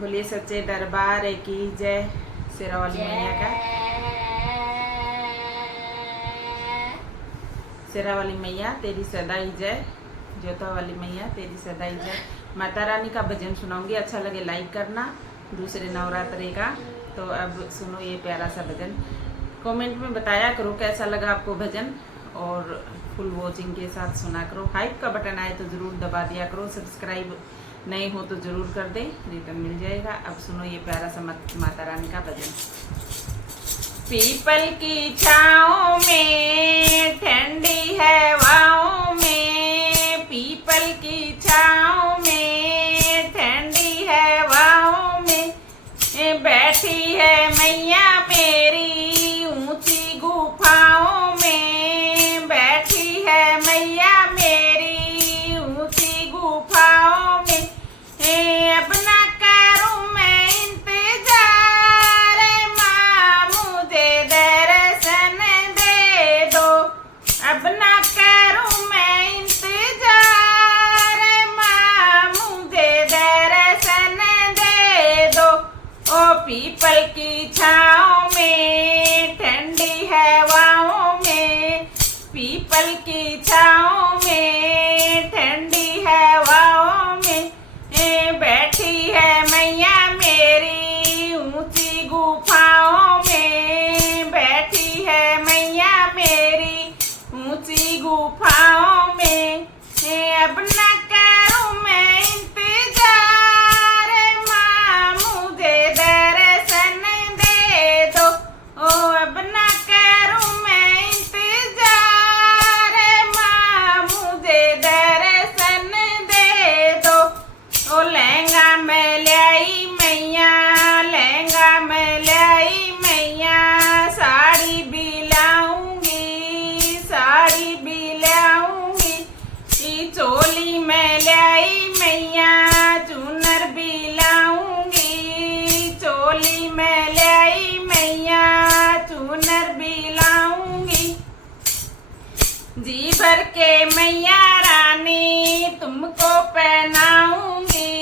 बोलिए सच्चे दरबार की जय। शेरावाली मैया का, शेरावाली मैया तेरी सदाई जय। जोता वाली मैया तेरी सदाई जय। माता रानी का भजन सुनाऊंगी, अच्छा लगे लाइक करना। दूसरे नवरात्रे का। तो अब सुनो ये प्यारा सा भजन। कमेंट में बताया करो कैसा लगा आपको भजन, और फुल वॉचिंग के साथ सुना करो। हाइप का बटन आए तो ज़रूर दबा दिया करो। सब्सक्राइब नहीं हो तो ज़रूर कर दे, रिटर्न मिल जाएगा। अब सुनो ये प्यारा सा माता रानी का भजन। पीपल की छाँव में ठंडी हवाओं में, पीपल की छाँव में ठंडी हवाओं में बैठी है मैया मेरी ऊंची गुफाओं में, बैठी है मैया मेरी ऊंची गुफाओं में। अब ना करूं मैं इंतजार, माँ मुझे दर्शन दे दो। अब ना करूं मैं इंतजार, माँ मुझे दर्शन दे दो। ओ पीपल की छाँव में ठंडी हवाओं में, पीपल की छाँव में ठंडी हवाओं में बैठी है मैया मेरी ऊंची गुफाओं में, बैठी है मैया मेरी ऊंची गुफाओं में। अब ना करूं मैं इंतजार, माँ मुझे दर्शन दे दो। ओ अब ना करूं मैं इंतजार, माँ मुझे दर्शन दे दो। ओ लहंगा में लाई मैया, लहंगा में लाई मैया, साड़ी भी लाऊंगी, साड़ी भी लाऊंगी। चोली में लाई मैया, चुनर भी लाऊंगी, चोली में लाई मैया, चुनर भी लाऊंगी। जी भर के मैया रानी तुमको पहनाऊंगी,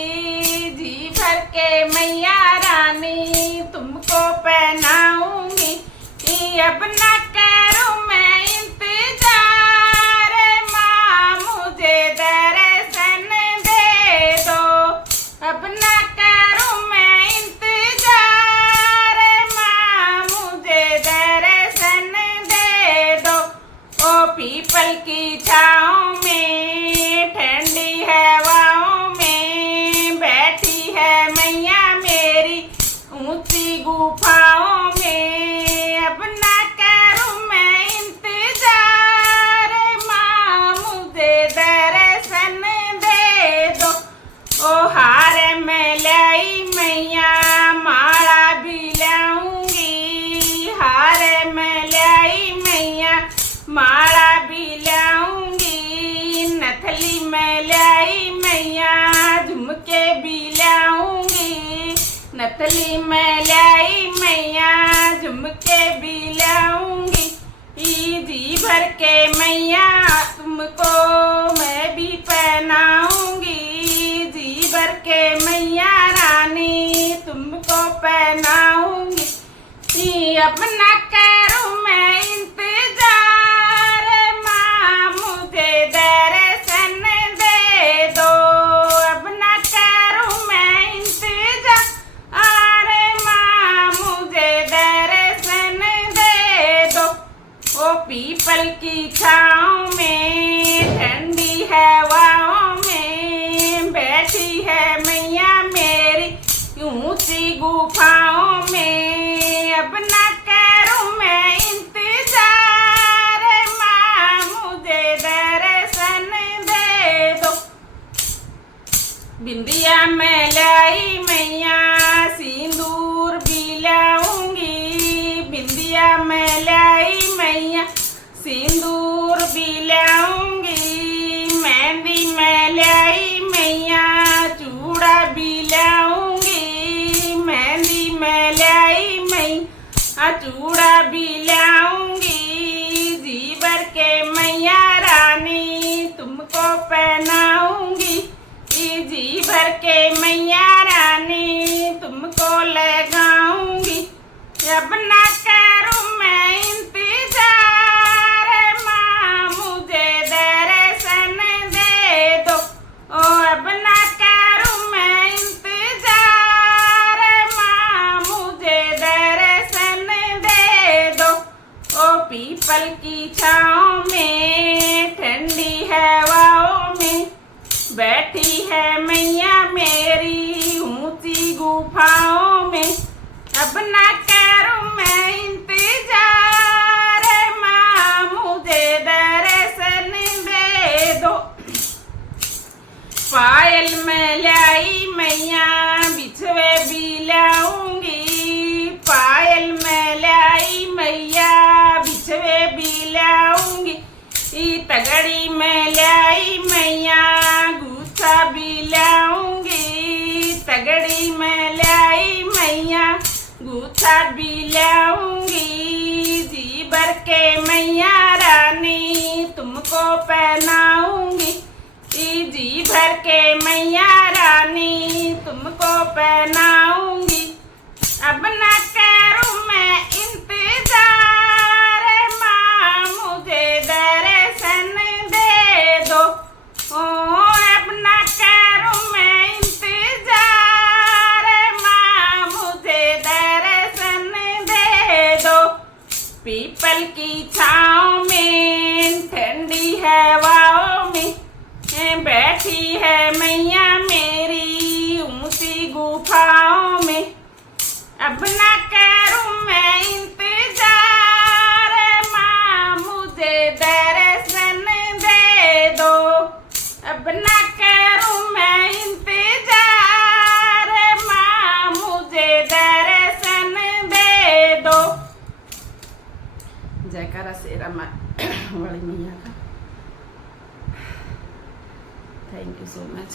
जी भर के मैया रानी तुमको पहनाऊंगी। अब ना करूं मैं इंतजार, माँ मुझे दर्शन दे दो। अब ना करूं मैं इंतजार, माँ मुझे दर्शन दे दो। ओ पीपल की छाँव में ठंडी हवाओं में बैठी है मैया मेरी ऊंची गुफाओं में। अब ना करूं मैं इंतजार, माँ मुझे दर्शन दे दो। ओ हार में लाई मैया, माला भी लाऊंगी, हार में लाई मैया, माला भी लाऊंगी। नथली में लाई मैया, झुमके भी लाऊंगी, नथली में लाई मैया, झुमके भी लाऊंगी। जी भर के मैया तुमको मैं भी पहनाऊंगी, जी भर के मैया रानी तुमको पहनाऊंगी। अब ना करूं मैं इंतजार, माँ मुझे दर्शन दे दो। अब ना करूं मैं इंतजार, माँ मुझे दर्शन दे दो। ओ पीपल की छाँव में ठंडी हवाओं में बैठी है मैया मेरी ऊंची गुफाओं में। अब ना करूं मैं इंतजार, माँ मुझे दर्शन दे दो। बिंदिया में लाई मैया, सिंदूर भी लाऊंगी, बिंदिया में लाई मैया, सिंदूर भी लाऊंगी। मेहंदी में लाई मैया, चूड़ा भी लाऊंगी, मेहंदी में लाई मैया, चूड़ा भी लाऊंगी। जी भर के मैया रानी तुमको पहनाऊंगी, जी भर के मैया रानी अब ना करूं मैं इंतजार माँ मुझे दर्शन दे दो। पायल में लाई मैया बिछवे भी लाऊंगी, पायल में लाई मैया बिछवे भी लाऊंगी, तगड़ी में लाई मैया गुच्छा भी लाऊंगी, तगड़ी में लाई मैया गुच्छा भी लाऊंगी। जी भर के मैया रानी तुमको पहनाऊंगी, जी भर के मैया रानी तुमको पहनाऊंगी। अब ना करूं मैं इंतजार माँ मुझे दर्शन दे दो। ओ अब ना करूं मैं इंतजार माँ मुझे दर्शन दे दो। पीपल की छाँव में ठंडी हवाओं में बैठी है मैया मेरी ऊंची गुफाओं में। अब ना करूं मैं इंतजार माँ मुझे दर्शन दे दो। अब ना करूं मैं इंतजार माँ मुझे दर्शन दे दो। जयकारा शेरा वाली मैया का। Thank you so much.